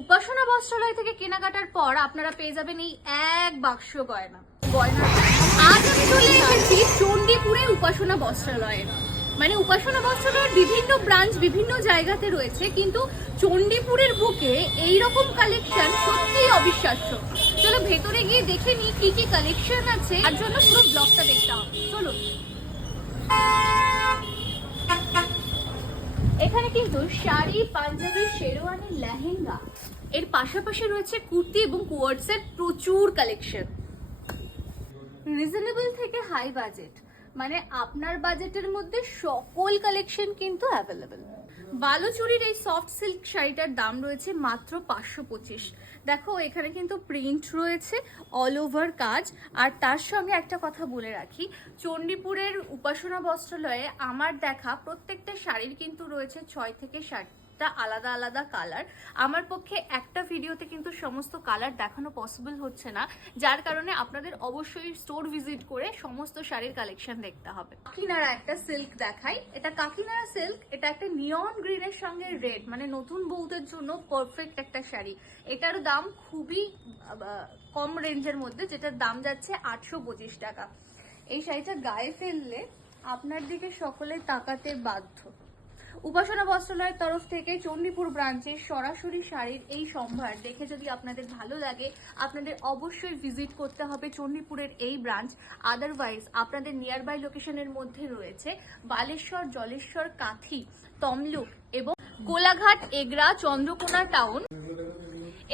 উপাসনা বস্ত্রালয় থেকে কেনাকাটার পর আপনারা পেয়ে যাবেন এই এক বাক্স গয়না। গয়না আজ আমি চলে এসেছি চণ্ডীপুরে উপাসনা বস্ত্রালয়ে। মানে উপাসনা বস্ত্রালয়ের বিভিন্ন ব্রাঞ্চ বিভিন্ন জায়গাতে রয়েছে, কিন্তু চণ্ডীপুরের বুকে এই রকম কালেকশন সত্যিই অবিশ্বাস্য। চলো ভেতরে গিয়ে দেখে নিই কি কি কালেকশন আছে। তার জন্য পুরো ব্লগটা দেখতে হবে। চলো এখানে কিন্তু শাড়ি, পাঞ্জাবি, শেরওয়ানি, লেহেঙ্গা। এর পাশাপাশি রয়েছে কুর্তি এবং কোয়ার্টসের প্রচুর কালেকশন। রিজনেবল থেকে হাই বাজেট মানে আপনার বাজেটের মধ্যে সকল কালেকশন কিন্তু অ্যাভেলেবেল। বালুচুরির এই সফট সিল্ক শাড়িটার দাম রয়েছে মাত্র পাঁচশো পঁচিশ। দেখো, এখানে কিন্তু প্রিন্ট রয়েছে অল ওভার কাজ। আর তার সঙ্গে একটা কথা বলে রাখি, চণ্ডীপুরের উপাসনা বস্ত্রালয়ে আমার দেখা প্রত্যেকটা শাড়ির কিন্তু রয়েছে ছয় থেকে ষাটটা আলাদা আলাদা কালার আমার পক্ষে একটা ভিডিওতে কিন্তু সমস্ত কালার দেখানো পসিবল হচ্ছে না। যার কারণে আপনাদের অবশ্যই স্টোর ভিজিট করে সমস্ত শাড়ির কালেকশন দেখতে হবে। কাকিনারা একটা সিল্ক দেখাই। এটা কাকিনারা সিল্ক এটা একটা নিয়ন গ্রিনের সঙ্গে রেড মানে নতুন বউদের জন্য পারফেক্ট একটা শাড়ি। এটার দাম খুবই কম রেঞ্জের মধ্যে, যেটার দাম যাচ্ছে আটশো পঁচিশ টাকা। এই শাড়িটা গায়ে ফেললে আপনার দিকে সকলে তাকাতে বাধ্য। উপাসনা বস্ত্রালয়ের তরফ থেকে চণ্ডীপুর ব্রাঞ্চের সরাসরি শাড়ির এই সম্ভার দেখে যদি আপনাদের ভালো লাগে, আপনাদের অবশ্যই ভিজিট করতে হবে চণ্ডীপুরের এই ব্রাঞ্চ। আদারওয়াইজ আপনাদের নিয়ার বাই লোকেশনের মধ্যে রয়েছে বালেশ্বর, জলেশ্বর, কাথি, তমলুক এবং কোলাঘাট, এগরা, চন্দ্রকোনা টাউন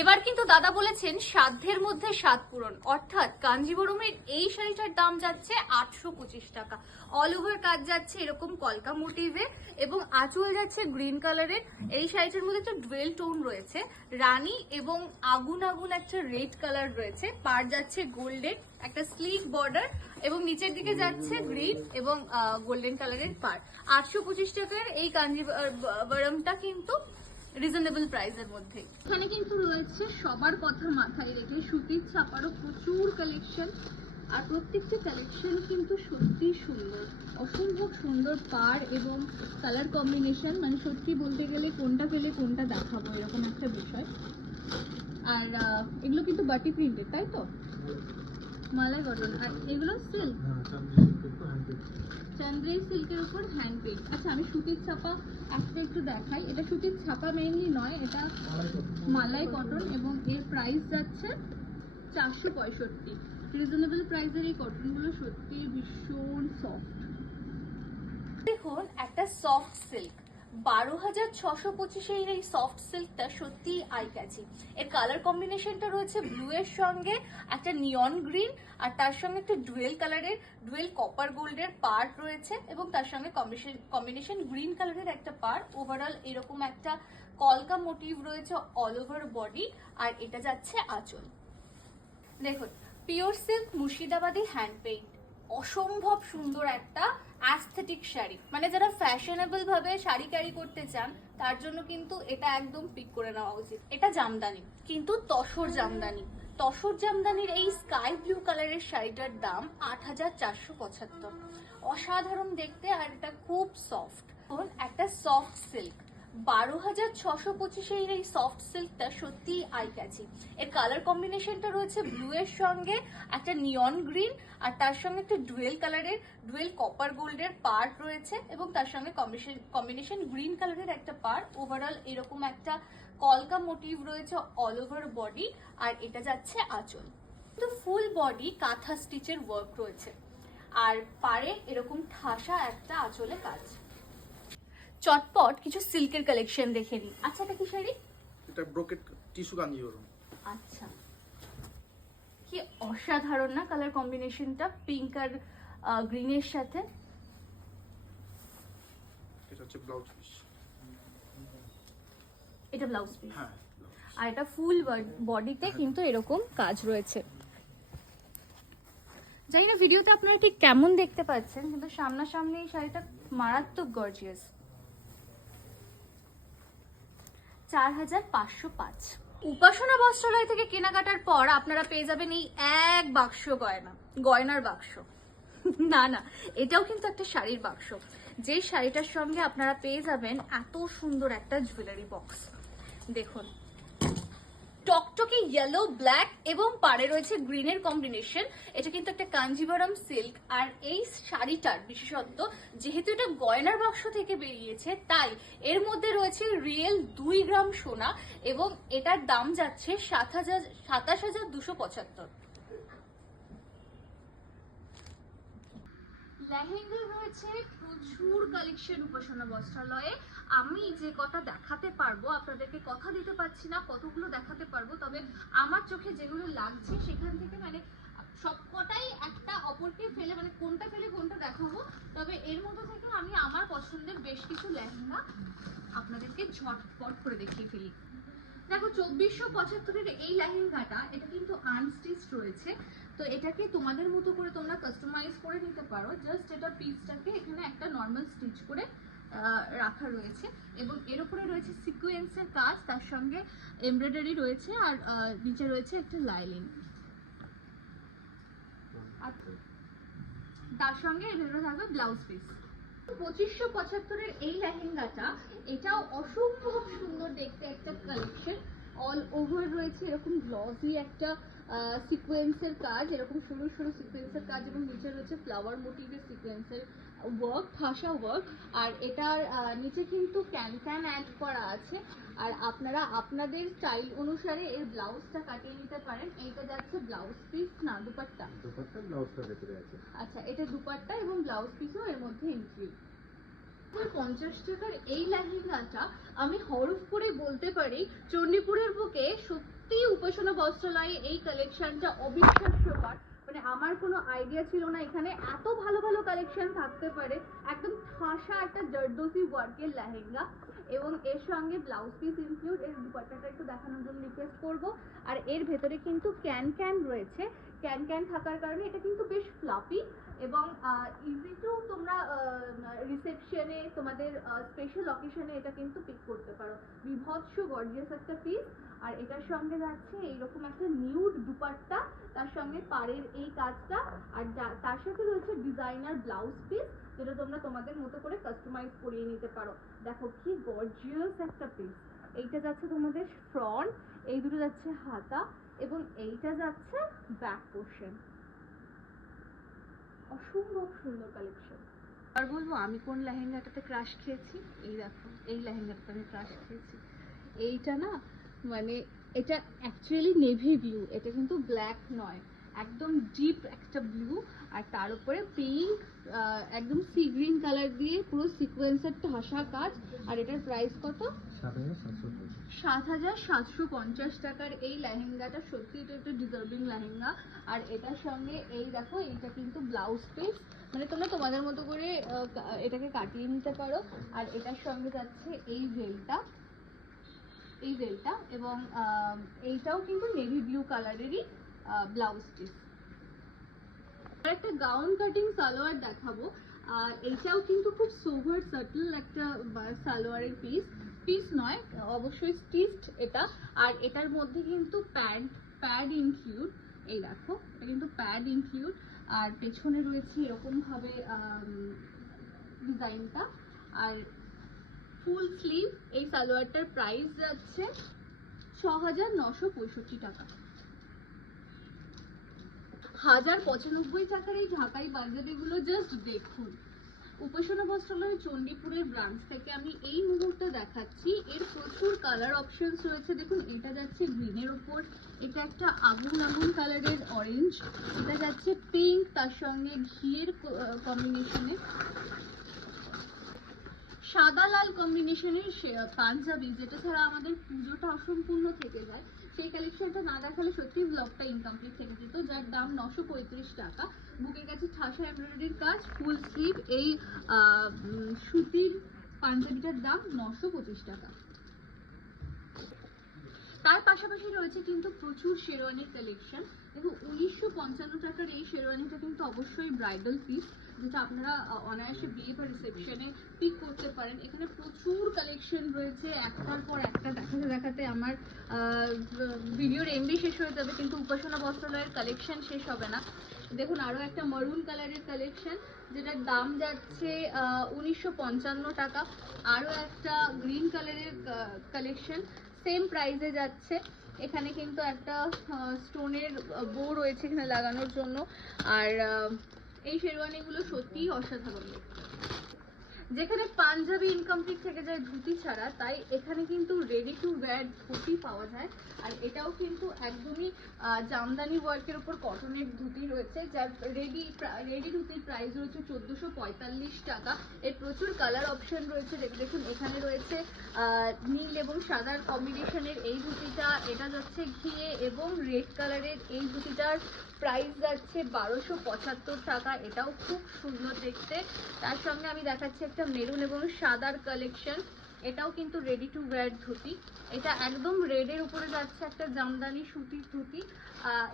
এবার কিন্তু দাদা বলেছেন সাধ্যের মধ্যে সাত পূরণ। অর্থাৎ কাঞ্জিবরমের এই শাড়িটার দাম যাচ্ছে আটশো পঁচিশ টাকা। অল ওভার কাজ যাচ্ছে এরকম কলকা মোটিভে এবং আঁচল যাচ্ছে গ্রিন কালারের। এই শাড়িটার মধ্যে একটা ডুয়েল টোন রয়েছে, রানী এবং আগুন আগুন একটা রেড কালার রয়েছে। পার যাচ্ছে গোল্ডেন, একটা স্লিক বর্ডার এবং নিচের দিকে যাচ্ছে গ্রিন এবং গোল্ডেন কালারের পার। আটশো পঁচিশ টাকার এই কাঞ্জিবরমটা কিন্তু রিজনেবল প্রাইসের মধ্যে এখানে কিন্তু রয়েছে সবার কথা মাথায় রেখে সুতির ছাপারও প্রচুর কালেকশন আর প্রত্যেকটি কালেকশন কিন্তু সত্যি সুন্দর। অসম্ভব সুন্দর পার এবং কালার কম্বিনেশন মানে সত্যি বলতে গেলে কোনটা পেলে কোনটা দেখাবো, এরকম একটা বিষয়। আর এগুলো কিন্তু বাটি প্রিন্টেড তাই তো? মালাই কটন আর এগুলো সিল্ক চান্দ্রেই সিল্কের উপর হ্যান্ড আচ্ছা আমি সুতির ছাপা একটা একটু দেখাই। এটা সুতির ছাপা মেইনলি নয় এটা মালাই কটন এবং এর প্রাইস যাচ্ছে চারশো পঁয়ষট্টি। রিজনেবল প্রাইসের এই কটনগুলো সত্যি ভীষণ সফট দেখুন একটা সফট সিল্ক বারো হাজার ছশো পঁচিশের এই সফট সিল্কটা সত্যি আই ক্যাচি এর কালার কম্বিনেশনটা রয়েছে ব্লু এর সঙ্গে, একটা নিয়ন গ্রিন আর তার সঙ্গে একটা ডুয়েল কালারের ডুয়েল কপার গোল্ডের পার্ট রয়েছে, এবং তার সঙ্গে কম্বিনেশন গ্রিন কালারের একটা পার্ট ওভারঅল এরকম একটা কলকা মোটিভ রয়েছে অল ওভার বডি আর এটা যাচ্ছে আঁচল। দেখুন pure silk Murshidabadi hand paint অসম্ভব সুন্দর একটা অ্যাস্থেটিক শাড়ি। মানে যারা ফ্যাশনেবল ভাবে শাড়ি ক্যারি করতে চান, তার জন্য কিন্তু এটা একদম পিক করে নেওয়া উচিত। এটা জামদানি, কিন্তু তসর জামদানি। তসর জামদানির এই স্কাই ব্লু কালারের শাড়িটার দাম আট হাজার চারশো পঁচাত্তর। অসাধারণ দেখতে আর এটা খুব সফট একটা সফট সিল্ক বারো হাজার ছশো পঁচিশের এই সফট সিল্কটা সত্যি আই ক্যাচি এর কালার কম্বিনেশনটা রয়েছে ব্লু এর সঙ্গে, একটা নিয়ন গ্রিন আর তার সঙ্গে একটা ডুয়েল কালারের ডুয়েল কপার গোল্ডের পার্ট রয়েছে, এবং তার সঙ্গে কম্বিনেশন কম্বিনেশন গ্রিন কালারের একটা পার্ট ওভারঅল এরকম একটা কলকা মোটিভ রয়েছে অল ওভার বডি আর এটা যাচ্ছে আঁচল। তো ফুল বডি কাঁথা স্টিচের ওয়ার্ক রয়েছে। আর পারে এরকম ঠাসা একটা আঁচলে কাজ। চটপট কিছু সিল্কের কালেকশন দেখে নিই। আচ্ছা এটা কি শাড়ি? এটা ব্রোকেট টিস্যু কাঞ্জিবরম আচ্ছা। কি অসাধারণ না কালার কম্বিনেশনটা পিঙ্ক আর গ্রিনের সাথে? এটা হচ্ছে ব্লাউজ পিস এটা ব্লাউজ পিস হ্যাঁ আর এটা ফুল বডিতে কিন্তু এরকম কাজ রয়েছে। জানি না ভিডিওতে আপনারা ঠিক কেমন দেখতে পাচ্ছেন কিন্তু সামনাসামনি এই শাড়িটা মারাত্মক গর্জিয়াস চার হাজার পাঁচশো পাঁচ। উপাসনা বস্ত্রালয় থেকে কেনাকাটার পর আপনারা পেয়ে যাবেন এই এক বাক্স গয়না, গয়নার বাক্স। না না, এটাও কিন্তু একটা শাড়ির বাক্স। যে শাড়িটার সঙ্গে আপনারা পেয়ে যাবেন এত সুন্দর একটা জুয়েলারি বক্স দেখুন টকটকে ইয়েলো ব্ল্যাক এবং পাড়ে রয়েছে গ্রিনের কম্বিনেশন এটা কিন্তু একটা কাঞ্জিভারাম সিল্ক আর এই শাড়িটার বিশেষত্ব, যেহেতু এটা গয়নার বাক্স থেকে বেরিয়েছে, তাই এর মধ্যে রয়েছে রিয়েল দুই গ্রাম সোনা এবং এটার দাম যাচ্ছে সাত হাজার, সাতাশ হাজার দুশো পঁচাত্তর। লেহেঙ্গা রয়েছে প্রচুর কালেকশন উপাসনা বস্ত্রালয়ে। আমি যে কটা দেখাতে পারব, আপনাদেরকে কথা দিতে পারছি না, কতগুলো দেখাতে পারব, তবে আমার চোখে যেগুলো লাগছে সেখান থেকে মানে সবকটাই একটা অপরকে ফেলে মানে কোনটা ফেলে কোনটা দেখাবো, তবে এর মধ্যে থেকে আমি আমার পছন্দের বেশ কিছু লেহেঙ্গা আপনাদেরকে ঝটপট করে দেখিয়ে ফেলি। দেখো, চব্বিশশো পঁচাত্তরের এই লেহেঙ্গাটা, এটা কিন্তু আনস্টিচ রয়েছে, তো এটাকে তোমাদের মতো করে তোমরা কাস্টমাইজ করে নিতে পারো জাস্ট এটা পিসটাকে এখানে একটা নর্মাল স্টিচ করে রাখা রয়েছে এবং এর উপরে রয়েছে সিকোয়েন্সের কাজ, তার সঙ্গে এমব্রয়ডারি রয়েছে আর নিচে রয়েছে একটা লাইলিন। তার সঙ্গে এর থাকবে ব্লাউজ পিস। পঁচিশশো পঁচাত্তরের এই লেহেঙ্গাটা, এটাও অসম্ভব সুন্দর দেখতে একটা কালেকশন। অল ওভার রয়েছে, এরকম গ্লসি একটা সিকোয়েন্সের কাজ, এরকম সরু সরু সিকোয়েন্সের কাজ এবং নিচে রয়েছে ফ্লাওয়ার মোটিভের সিকোয়েন্সের ওয়ার্ক ঠাসা ওয়ার্ক আর এটার নিচে কিন্তু ক্যান ক্যান অ্যাড করা আছে। আর আপনারা আপনাদের স্টাইল অনুসারে এর ব্লাউজটা কাটিয়ে নিতে পারেন। এইটা যাচ্ছে ব্লাউজ পিস না দুপাট্টা? দোপাট্টা ব্লাউজটা ভেতরে আছে। আচ্ছা এটা দুপাট্টা এবং ব্লাউজ পিসও এর মধ্যে ইনক্লুড পঞ্চাশ টাকার এই লেহেঙ্গাটা আমি হরফ করে বলতে পারি চণ্ডীপুরের বুকে সত্যি উপাসনা বস্ত্রালয়ে এই কালেকশনটা অবিশ্বাস্যকর মানে আমার কোনো আইডিয়া ছিল না এখানে। এত ভালো ভালো কালেকশন থাকতে পারে। একদম ঠাসা একটা জর্দোসি ওয়ার্কের লেহেঙ্গা এবং এর সঙ্গে ব্লাউজ পিস ইনক্লুড এর দুপাট্টাটা একটু দেখানোর জন্য রিকোয়েস্ট করব। আর এর ভেতরে কিন্তু ক্যান ক্যান রয়েছে। ক্যান ক্যান থাকার কারণে এটা কিন্তু বেশ ফ্লাফি এবং ইজি টু তোমরা রিসেপশনে, তোমাদের স্পেশাল অকেশনে এটা কিন্তু পিক করতে পারো। বিভৎস গর্জিয়াস একটা পিস আর এটার সঙ্গে যাচ্ছে এইরকম একটা নিউড দুপাট্টা, তার সঙ্গে পাড়ের এই কাজটা, আর তার সাথে রয়েছে ডিজাইনার ব্লাউজ পিস যেটা তোমরা তোমাদের মতো করে কাস্টমাইজ করিয়ে নিতে পারো। দেখো কি গর্জিয়াস একটা পিস এইটা যাচ্ছে তোমাদের ফ্রন্ট এই দুটো যাচ্ছে হাতা, এবং এইটা যাচ্ছে ব্যাক পোর্শন অসম্ভব সুন্দর কালেকশন আর বলব, আমি কোন লেহেঙ্গাটাতে ক্রাশ খেয়েছি? এই দেখো, এই লেহেঙ্গাটাতে আমি ক্রাশ খেয়েছি। এইটা না মানে এটা অ্যাকচুয়ালি নেভি ব্লু এটা কিন্তু ব্ল্যাক নয়। একদম ডিপ একটা ব্লু আর তার উপরে পিঙ্ক একদম সি গ্রিন কালার দিয়ে পুরো সিকোয়েন্সের ঠাসা কাজ, আর এটার প্রাইস কত? সাত হাজার সাতশো পঞ্চাশ টাকার এই লেহেঙ্গাটা, সত্যি এটা একটা ডিজার্ভিং লেহেঙ্গা। আর এটার সঙ্গে এই দেখো, এইটা কিন্তু ব্লাউজ পিস মানে তোমরা তোমাদের মতো করে এটাকে কাটিয়ে নিতে পারো। আর এটার সঙ্গে যাচ্ছে এই ভেলটা এই ভেলটা এবং এইটাও কিন্তু নেভি ব্লু কালারেরই ব্লাউজ আর একটা গাউন কাটিং সালোয়ার দেখাবো। আর এইটাও কিন্তু খুব সোভার সাটল একটা সালোয়ারের পিস পিস নয়, অবশ্যই স্টিচড এটা। আর এটার মধ্যে কিন্তু প্যান্ট প্যাড ইনক্লুড এই দেখো, এটা কিন্তু প্যাড ইনক্লুড আর পেছনে রয়েছে এরকমভাবে ডিজাইনটা। আর ফুল স্লিভ এই সালোয়ারটার প্রাইস যাচ্ছে ছ টাকা। হাজার পঁচানব্বই টাকার এই ঢাকাই বাজারেগুলো জাস্ট দেখুন। উপাসনা বস্ত্রালয় চণ্ডীপুরের ব্রাঞ্চ থেকে আমি এই মুহূর্তে দেখাচ্ছি। এর প্রচুর কালার অপশনস রয়েছে। দেখুন, এটা যাচ্ছে গ্রিনের ওপর এটা একটা আগুন আগুন কালারের অরেঞ্জ এটা যাচ্ছে পিঙ্ক তার সঙ্গে ঘিয়ের কম্বিনেশনে সাদা লাল কম্বিনেশনের পাঞ্জাবি, যেটা ছাড়া আমাদের পুজোটা অসম্পূর্ণ থেকে যায়। সেই কালেকশনটা না দেখালে সত্যি ব্লগটা ইনকমপ্লিট থেকে যেত, যার দাম নশো টাকা। বুকের কাছে ঠাসা এমব্রয়ডারির কাজ, ফুল স্লিভ এই সুতির পাঞ্জাবিটার দাম নশো টাকা। তার পাশাপাশি রয়েছে কিন্তু প্রচুর শেরওয়ানির কালেকশন দেখুন উনিশশো টাকার এই শেরওয়ানিটা কিন্তু অবশ্যই ব্রাইডাল পিস যেটা আপনারা অনায়াসে বিয়ে বা রিসেপশনে পিক করতে পারেন। এখানে প্রচুর কালেকশন রয়েছে। একটার পর একটা দেখাতে দেখাতে আমার ভিডিওর এমবি শেষ হয়ে যাবে, কিন্তু উপাসনা বস্ত্রালয়ের কালেকশন শেষ হবে না। দেখুন আরও একটা মারুন কালারের কালেকশন যেটার দাম যাচ্ছে উনিশশো পঞ্চান্ন টাকা। আরও একটা গ্রিন কালারের কালেকশন সেম প্রাইসে যাচ্ছে। এখানে কিন্তু একটা স্টোনের বো রয়েছে এখানে লাগানোর জন্য। আর এই শেরওয়ানিগুলো সত্যিই অসাধারণ। যেখানে পাঞ্জাবি ইনকমপ্লিট থেকে যায় ধুতি ছাড়া, তাই এখানে কিন্তু রেডি টু ওয়্যার ধুতি পাওয়া যায়। আর এটাও কিন্তু একদমই জামদানি ওয়ার্কের উপর কটনের ধুতি রয়েছে, যার রেডি রেডি ধুতির প্রাইস রয়েছে চোদ্দোশো টাকা। এর প্রচুর কালার অপশন রয়েছে। দেখ- দেখুন, এখানে রয়েছে নীল এবং সাদার কম্বিনেশনের এই ধুতিটা, এটা যাচ্ছে ঘিয়ে এবং রেড কালারের এই ধুতিটার প্রাইস যাচ্ছে বারোশো টাকা। এটাও খুব সুন্দর দেখতে। তার সঙ্গে আমি দেখাচ্ছি একটা মেরুন এবং সাদার কালেকশন এটাও কিন্তু রেডি টু ওয়্যার ধুতি। এটা একদম রেডের উপরে যাচ্ছে একটা জামদানি সুতির ধুতি।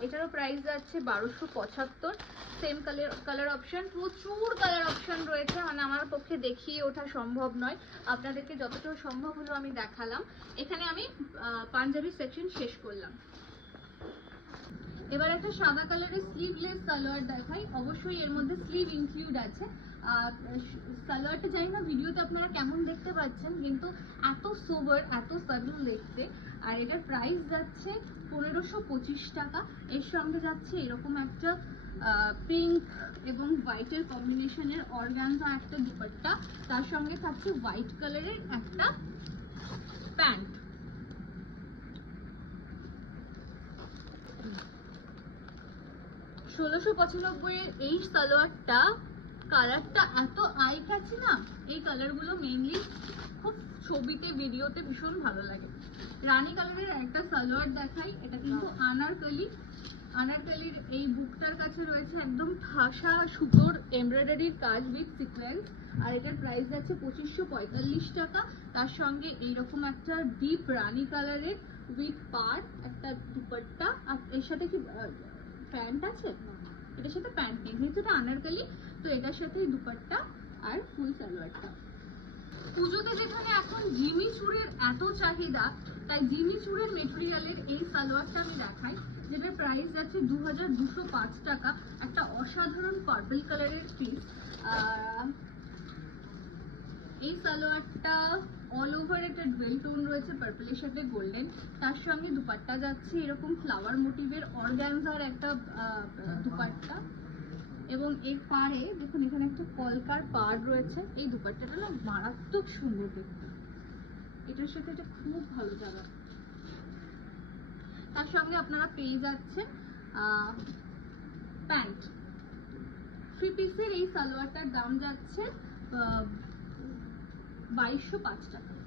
এটারও প্রাইস যাচ্ছে বারোশো পঁচাত্তর। সেম কালার কালার অপশন প্রচুর কালার অপশন রয়েছে। মানে আমার পক্ষে দেখিয়ে ওঠা সম্ভব নয়। আপনাদেরকে যতটা সম্ভব হলো আমি দেখালাম। এখানে আমি পাঞ্জাবি সেকশন শেষ করলাম। এবার একটা সাদা কালারের স্লিভলেস সালোয়ার দেখাই। অবশ্যই এর মধ্যে স্লিভ ইনক্লুড আছে। আর সালোয়ারটা জানি না ভিডিওতে আপনারা কেমন দেখতে পাচ্ছেন, কিন্তু এত সোবার এত সাডল দেখতে। আর এটার প্রাইস যাচ্ছে পনেরোশো পঁচিশ টাকা। এর সঙ্গে যাচ্ছে এরকম একটা পিঙ্ক এবং হোয়াইটের কম্বিনেশনের অর্গানজা একটা দুপাট্টা। তার সঙ্গে থাকছে হোয়াইট কালারের একটা প্যান্ট ষোলোশো পঁচানব্বইয়ের এই সালোয়ারটা কালারটা এত আই কাছে না? এই কালারগুলো মেইনলি খুব ছবিতে ভিডিওতে ভীষণ ভালো লাগে। রানী কালারের একটা সালোয়ার দেখাই এটা কিন্তু আনারকলি। আনারকলির এই বুকটার কাছে রয়েছে একদম ঠাসা সুতোর এমব্রয়ডারির কাজ উইথ সিকোয়েন্স আর এটার প্রাইস যাচ্ছে পঁচিশশো পঁয়তাল্লিশ টাকা। তার সঙ্গে এইরকম একটা ডিপ রানী কালারের উইথ পার একটা দুপাট্টা আর এর সাথে কি প্যান্ট আছে? এটার সাথে প্যান্ট নেই। যেহেতু এটা আনারকলি, তো এটার সাথে দুপাট্টা আর ফুল সালোয়ারটা। পুজোতে যেখানে এখন জিমি চুরের এত চাহিদা, তাই জিমি চুরের মেটেরিয়ালের এই সালোয়ারটা আমি দেখাই, যেটার প্রাইস যাচ্ছে দু টাকা। একটা অসাধারণ পার্পল কালারের পিস এই সালোয়ারটা অল ওভার একটা ডুয়েল টোন রয়েছে পার্পলের সাথে গোল্ডেন তার সঙ্গে দুপাট্টা যাচ্ছে, এরকম ফ্লাওয়ার মোটিভের অর্গ্যানজার একটা দুপাট্টা। এবং এর পাড়ে, দেখুন, এখানে একটা কলকার পাড় রয়েছে। এই দুপাট্টাটা না মারাত্মক সুন্দর দেখতে। এটার সাথে এটা খুব ভালো যাবে তার সঙ্গে আপনারা পেয়ে যাচ্ছেন প্যান্ট। থ্রি পিসের এই সালোয়ারটার দাম যাচ্ছে বাইশশো পাঁচ টাকা।